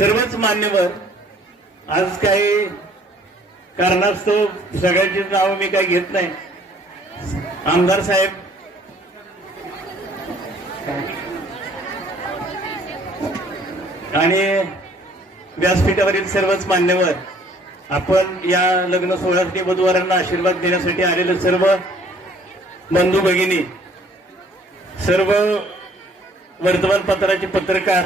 सर्वच मान्यवर आज काही कारणास्तव सगळ्यांची नावं मी काही घेत नाही. आमदार साहेब. आणि व्यासपीठावरील सर्वच मान्यवर आपण या लग्न सोहळ्यासाठी वधूवरांना आशीर्वाद देण्यासाठी आलेले सर्व बंधू भगिनी सर्व वर्तमानपत्राचे पत्रकार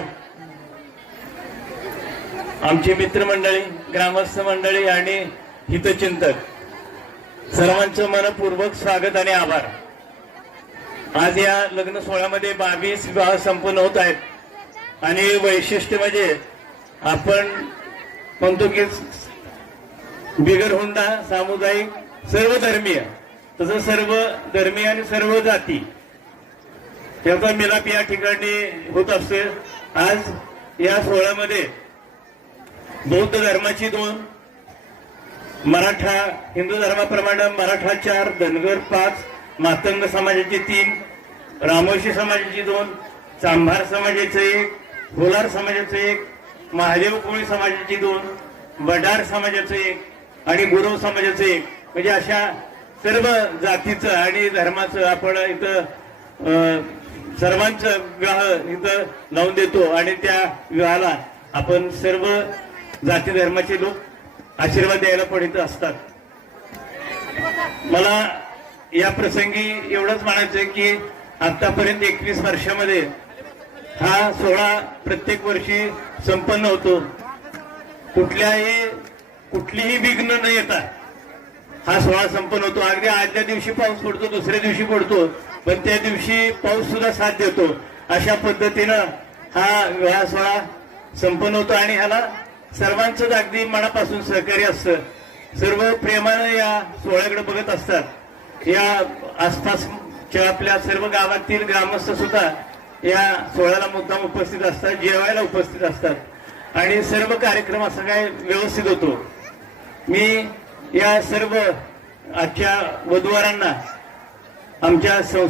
आमची मित्रमंडळी ग्रामस्थ मंडळी आणि हितचिंतक सर्वांचं मनपूर्वक स्वागत आणि आभार. आज या लग्न सोहळ्यामध्ये बावीस विवाह संपन्न होत आहेत. आणि वैशिष्ट्य म्हणजे आपण म्हणतो की बिगर हुंडा सामुदायिक सर्व धर्मीय तसं सर्व धर्मीय आणि सर्व जाती त्याचा मिलाप या ठिकाणी होत असते. आज या सोहळ्यामध्ये बौद्ध धर्माची दोन मराठा हिंदू धर्माप्रमाणे मराठा चार धनगर पाच मातंग समाजाची तीन रामोशी समाजाची दोन चांभार समाजाचे एक होलार समाजाचं एक महादेव कोळी समाजाची दोन वडार समाजाचं एक आणि गुरव समाजाचं एक. म्हणजे अशा सर्व जातीचं आणि धर्माचं आपण इथं सर्वांचं विवाह इथं लावून देतो आणि त्या विवाहाला आपण सर्व जाती धर्माचे लोक आशीर्वाद द्यायला पण इथं असतात. मला या प्रसंगी एवढंच म्हणायचं की आतापर्यंत एकवीस वर्षामध्ये हा सोहळा प्रत्येक वर्षी संपन्न होतो. कुठल्याही कुठलीही विघ्न न येता हा सोहळा संपन्न होतो. अगदी आदल्या दिवशी पाऊस पडतो दुसऱ्या दिवशी पडतो पण त्या दिवशी पाऊस सुद्धा साथ देतो. अशा पद्धतीनं हा विवाह सोहळा संपन्न होतो आणि ह्याला सर्वांचंच अगदी मनापासून सहकार्य असतं. सर्व प्रेमानं या सोहळ्याकडे बघत असतात. या आसपासच्या आपल्या सर्व गावातील ग्रामस्थ सुद्धा या सोहळ्याला मुद्दाम उपस्थित असतात जेवायला उपस्थित असतात. आणि सर्व कार्यक्रम असा काय व्यवस्थित होतो. मी या सर्व आजच्या वधूवरांना आमच्या संस्था